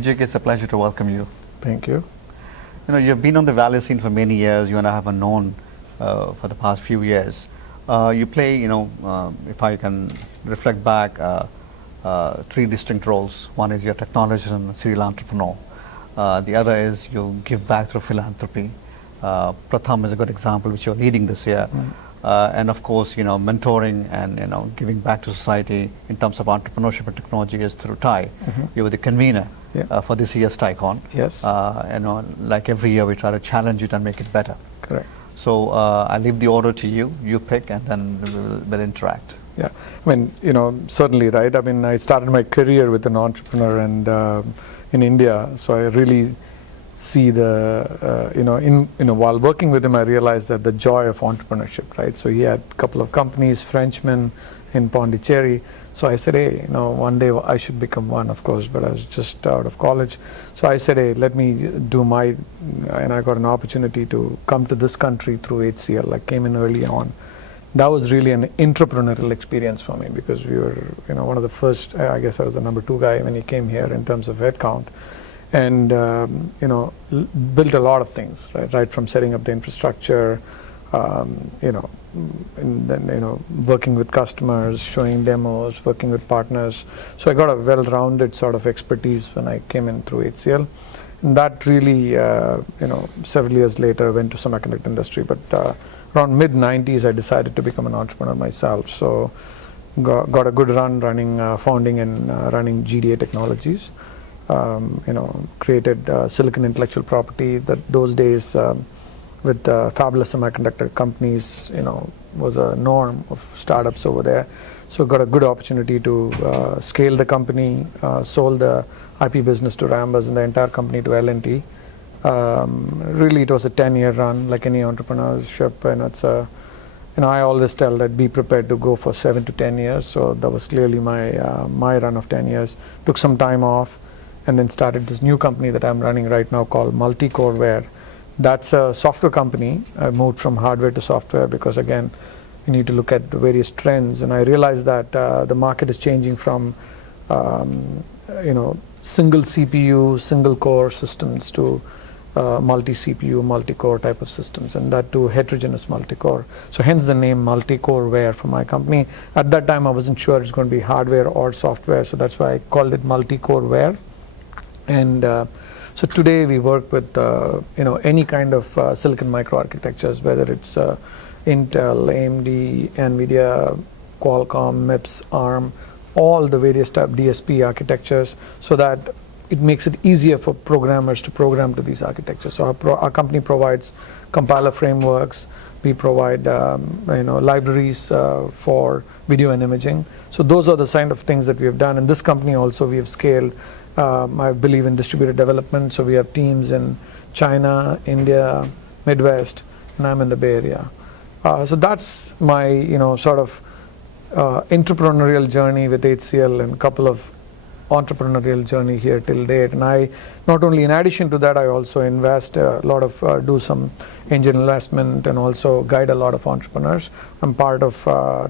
AGK, it's a pleasure to welcome you. Thank you. You've been on the Valley scene for many years. You and I have known for the past few years. You play, if I can reflect back, three distinct roles. One is you're a technologist and serial entrepreneur. The other is you give back through philanthropy. Pratham is a good example, which you're leading this year. And of course, mentoring and giving back to society in terms of entrepreneurship and technology is through TI. You were the convener for this year's TICon. Yes. Like every year, we try to challenge it and make it better. Correct. So I leave the order to you. You pick, and then we'll interact. Yeah, I mean, certainly, right? I mean, I started my career with an entrepreneur and in India, so I really see the, while working with him, I realized that the joy of entrepreneurship, right? So he had a couple of companies, Frenchmen in Pondicherry. So I said, hey, one day I should become one, of course, but I was just out of college. So I said, hey, let me do and I got an opportunity to come to this country through HCL. I came in early on. That was really an entrepreneurial experience for me because we were, one of the first, I guess I was the number 2 guy when he came here in terms of headcount. And, built a lot of things, right from setting up the infrastructure, and then, working with customers, showing demos, working with partners. So I got a well-rounded sort of expertise when I came in through HCL. And that really, several years later, I went to semiconductor industry. But around mid-90s, I decided to become an entrepreneur myself. So got a good run running, founding and running GDA Technologies. Created silicon intellectual property that those days with fabulous semiconductor companies, was a norm of startups over there. So got a good opportunity to scale the company, sold the IP business to Rambus and the entire company to L&T. Really, it was a 10-year run, like any entrepreneurship, and it's a, I always tell that be prepared to go for 7 to 10 years. So that was clearly my run of 10 years. Took some time off, and then started this new company that I'm running right now called MulticoreWare. That's a software company. I moved from hardware to software because, again, you need to look at the various trends. And I realized that the market is changing from, single CPU, single core systems to multi-CPU, multi-core type of systems, and that to heterogeneous multi-core. So hence the name MulticoreWare for my company. At that time, I wasn't sure it's going to be hardware or software, so that's why I called it MulticoreWare. And so today we work with any kind of silicon microarchitectures, whether it's Intel, AMD, NVIDIA, Qualcomm, MIPS, ARM, all the various type DSP architectures, so that it makes it easier for programmers to program to these architectures. So our company provides compiler frameworks. We provide libraries for video and imaging. So those are the kind of things that we have done. In this company also we have scaled. I believe in distributed development. So we have teams in China, India, Midwest, and I'm in the Bay Area. So that's my sort of entrepreneurial journey with HCL and a couple of entrepreneurial journey here till date. And I not only, in addition to that, I also invest a lot of do some angel investment and also guide a lot of entrepreneurs. I'm part of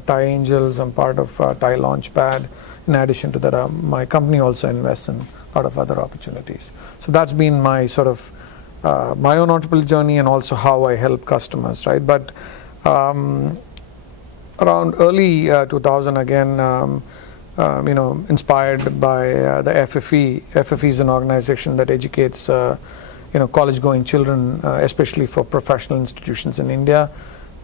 TI Angels. I'm part of TI Launchpad. In addition to that, my company also invests in a lot of other opportunities. So that's been my sort of my own entrepreneurial journey and also how I help customers, right? But around early 2000, again, inspired by the FFE. FFE is an organization that educates, college-going children, especially for professional institutions in India.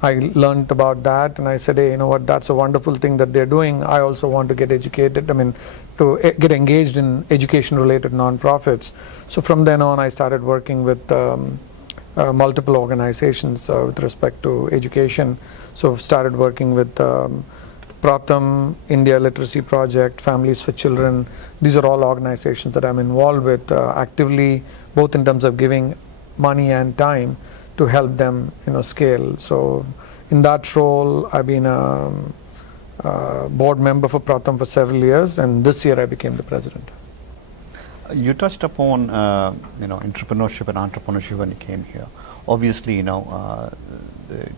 I learned about that, and I said, hey, that's a wonderful thing that they're doing. I also want to get educated, to get engaged in education-related nonprofits. So from then on, I started working with multiple organizations with respect to education. So started working with Pratham, India Literacy Project, Families for Children. These are all organizations that I'm involved with actively, both in terms of giving money and time to help them, scale. So in that role, I've been a board member for Pratham for several years, and this year I became the president. You touched upon, entrepreneurship and entrepreneurship when you came here. Obviously, the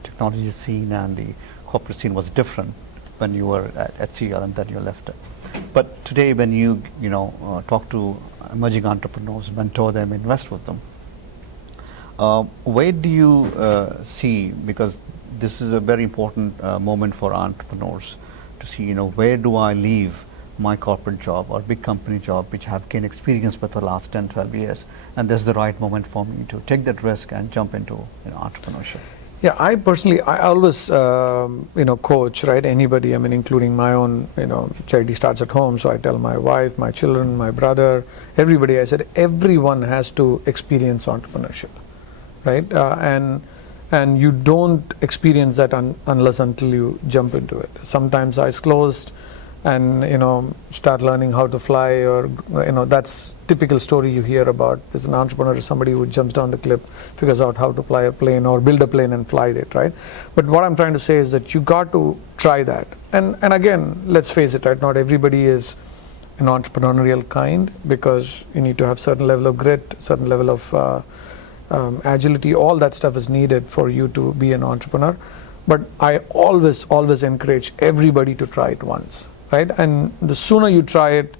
technology scene and the corporate scene was different when you were at HCL and then you left it. But today, when you talk to emerging entrepreneurs, mentor them, invest with them. Where do you see, because this is a very important moment for entrepreneurs to see, where do I leave my corporate job or big company job, which I have gained experience with the last 10, 12 years, and this is the right moment for me to take that risk and jump into entrepreneurship? Yeah, I personally, I always, coach, right, anybody, I mean, including my own, charity starts at home, so I tell my wife, my children, my brother, everybody, I said, everyone has to experience entrepreneurship, right? And you don't experience that unless until you jump into it. Sometimes eyes closed and, start learning how to fly, or, that's typical story you hear about. As an entrepreneur is somebody who jumps down the cliff, figures out how to fly a plane or build a plane and fly it, right? But what I'm trying to say is that you got to try that. And again, let's face it, right? Not everybody is an entrepreneurial kind, because you need to have certain level of grit, certain level of agility. All that stuff is needed for you to be an entrepreneur. But I always encourage everybody to try it once, right? And the sooner you try it,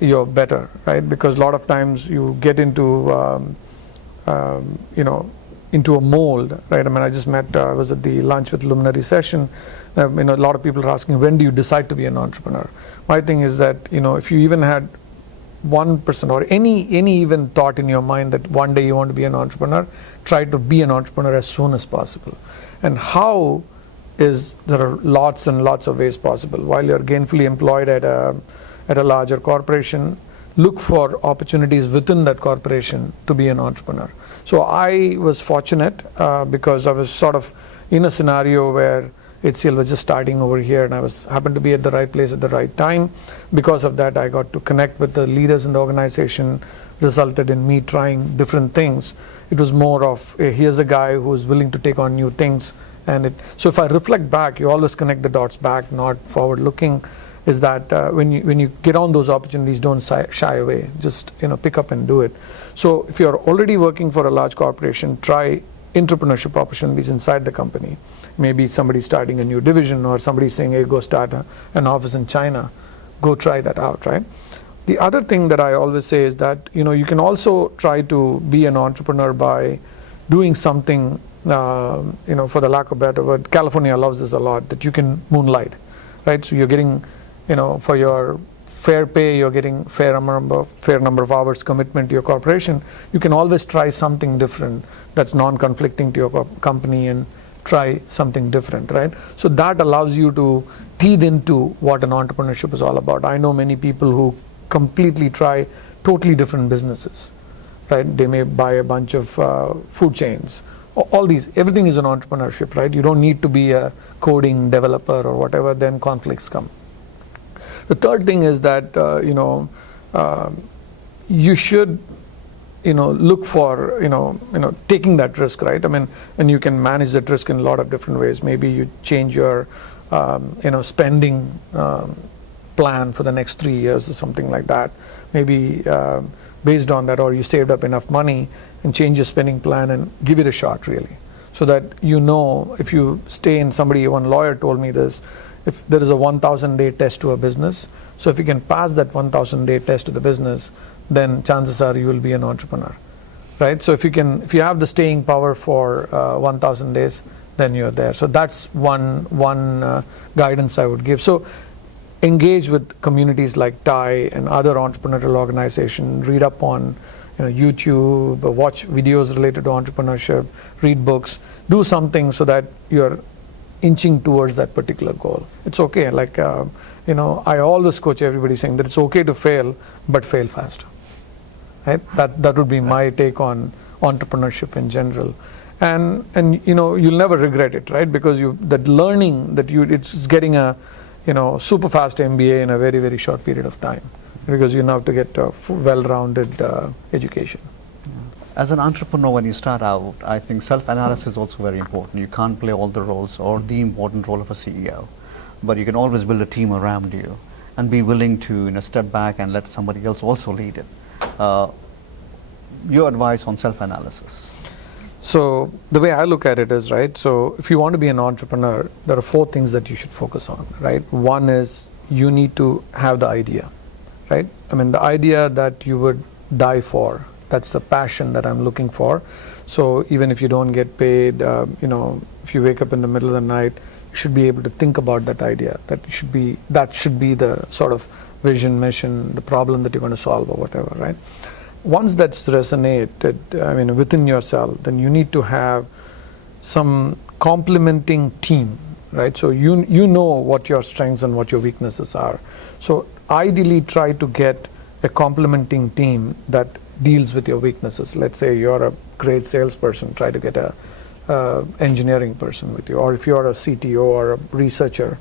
you're better, right? Because a lot of times you get into into a mold, right? I mean, I just I was at the lunch with Luminary session. A lot of people are asking, when do you decide to be an entrepreneur? My thing is that, if you even had 1% or any even thought in your mind that one day you want to be an entrepreneur, try to be an entrepreneur as soon as possible. And how is, there are lots and lots of ways possible. While you're gainfully employed at a larger corporation, look for opportunities within that corporation to be an entrepreneur. So I was fortunate because I was sort of in a scenario where HCL was just starting over here, and I happened to be at the right place at the right time. Because of that, I got to connect with the leaders in the organization, resulted in me trying different things. It was more of, here's a guy who's willing to take on new things. So if I reflect back, you always connect the dots back, not forward looking, is that when you get on those opportunities, don't shy away. Just pick up and do it. So if you're already working for a large corporation, try entrepreneurship opportunities inside the company. Maybe somebody starting a new division, or somebody saying, hey, go start an office in China. Go try that out, right? The other thing that I always say is that you can also try to be an entrepreneur by doing something, for the lack of a better word, California loves this a lot, that you can moonlight, right? So you're getting, for your fair pay, you're getting fair number of hours commitment to your corporation. You can always try something different that's non-conflicting to your company, and try something different, right? So that allows you to teeth into what an entrepreneurship is all about. I know many people who completely try totally different businesses, right? They may buy a bunch of food chains. All these, everything is an entrepreneurship, right? You don't need to be a coding developer or whatever, then conflicts come. The third thing is that, you should look for, taking that risk, right? I mean, and you can manage that risk in a lot of different ways. Maybe you change your, spending plan for the next 3 years or something like that. Maybe based on that, or you saved up enough money and change your spending plan and give it a shot, really. So that if you stay in one lawyer told me this, if there is a 1,000-day test to a business, so if you can pass that 1,000-day test to the business, then chances are you will be an entrepreneur, right? So if you have the staying power for 1,000 days, then you're there. So that's one guidance I would give. So engage with communities like TIE and other entrepreneurial organizations. Read up on YouTube, watch videos related to entrepreneurship, read books, do something so that you're inching towards that particular goal. It's okay. Like I always coach everybody saying that it's okay to fail, but fail fast. Right? That would be my take on entrepreneurship in general, and you'll never regret it, right? Because that learning that it's getting a super fast MBA in a very, very short period of time, because you now have to get a well-rounded education. As an entrepreneur, when you start out, I think self-analysis is also very important. You can't play all the roles or the important role of a CEO, but you can always build a team around you and be willing to step back and let somebody else also lead it. Your advice on self-analysis? So the way I look at it is, right, so if you want to be an entrepreneur, there are 4 things that you should focus on, right? One is you need to have the idea, right? I mean, the idea that you would die for. That's the passion that I'm looking for. So even if you don't get paid, if you wake up in the middle of the night, you should be able to think about that idea. That should be the sort of vision, mission, the problem that you're going to solve or whatever, right? Once that's resonated, within yourself, then you need to have some complementing team, right? So you know what your strengths and what your weaknesses are. So ideally try to get a complementing team that deals with your weaknesses. Let's say you're a great salesperson, try to get a engineering person with you. Or if you're a CTO or a researcher,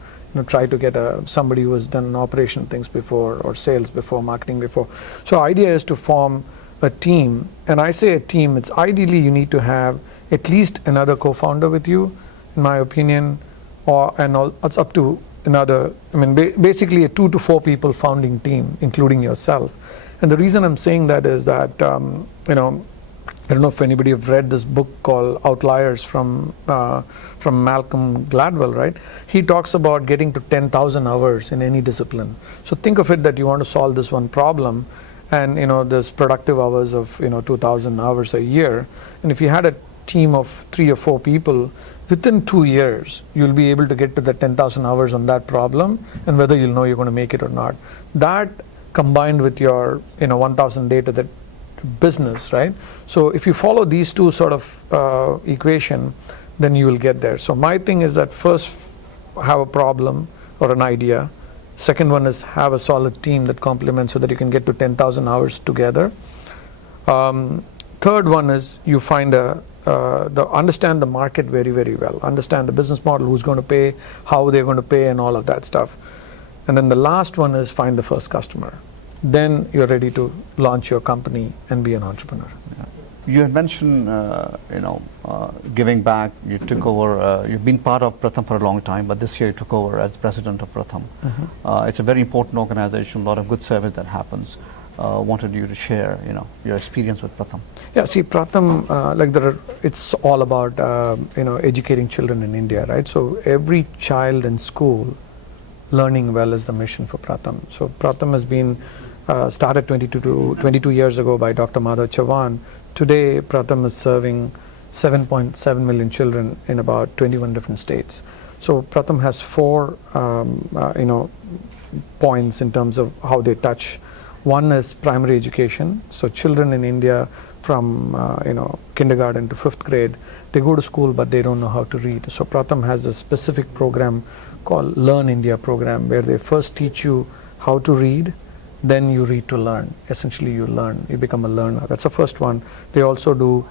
try to get somebody who has done operation things before, or sales before, marketing before. So idea is to form a team, and I say a team, it's ideally you need to have at least another co-founder with you, in my opinion, it's up to another, basically a 2 to 4 people founding team, including yourself. And the reason I'm saying that is that, I don't know if anybody have read this book called Outliers from Malcolm Gladwell, right? He talks about getting to 10,000 hours in any discipline. So think of it that you want to solve this one problem, and there's productive hours of 2,000 hours a year. And if you had a team of 3 or 4 people, within 2 years, you'll be able to get to the 10,000 hours on that problem, and whether you'll know you're going to make it or not. That combined with your 1,000 day to the business, right? So if you follow these two sort of equation, then you will get there. So my thing is that first have a problem or an idea. Second one is have a solid team that complements so that you can get to 10,000 hours together. Third one is you find understand the market very, very well. Understand the business model, who's going to pay, how they're going to pay, and all of that stuff. And then the last one is find the first customer. Then you're ready to launch your company and be an entrepreneur. Yeah. You had mentioned, giving back. You took over. You've been part of Pratham for a long time, but this year you took over as president of Pratham. It's a very important organization. A lot of good service that happens. Wanted you to share, your experience with Pratham. Yeah, see, Pratham, it's all about, educating children in India, right? So every child in school learning well is the mission for Pratham. So Pratham has been started 22 years ago by Dr. Madhav Chavan. Today, Pratham is serving 7.7 million children in about 21 different states. So Pratham has 4, points in terms of how they touch. One is primary education. So children in India from kindergarten to 5th grade, they go to school but they don't know how to read. So Pratham has a specific program called Learn India program, where they first teach you how to read, then you read to learn. Essentially you learn, you become a learner. That's the first one. They also do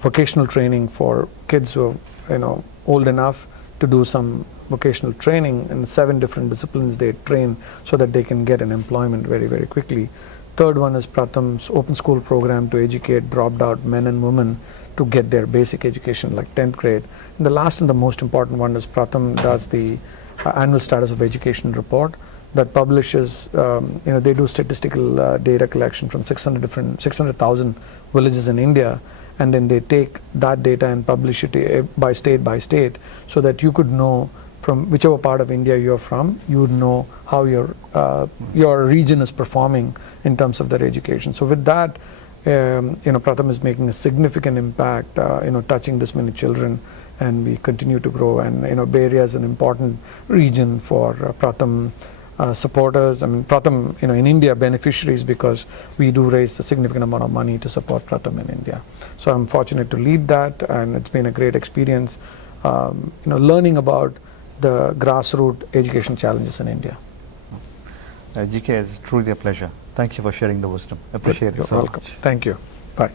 vocational training for kids who are old enough to do some vocational training, in 7 different disciplines they train so that they can get an employment very, very quickly. Third one is Pratham's open school program to educate dropped out men and women to get their basic education like 10th grade. And the last and the most important one is Pratham does the annual status of education report that publishes, they do statistical data collection from 600,000 villages in India, and then they take that data and publish it by state, so that you could know from whichever part of India you're from, you would know how your region is performing in terms of their education. So with that, Pratham is making a significant impact, touching this many children, and we continue to grow. And Bay Area is an important region for Pratham supporters. I mean, Pratham, in India, beneficiaries, because we do raise a significant amount of money to support Pratham in India. So I'm fortunate to lead that, and it's been a great experience, learning about the grassroots education challenges in India. GK, it's truly a pleasure. Thank you for sharing the wisdom. Appreciate it so welcome. much. Thank you. Bye.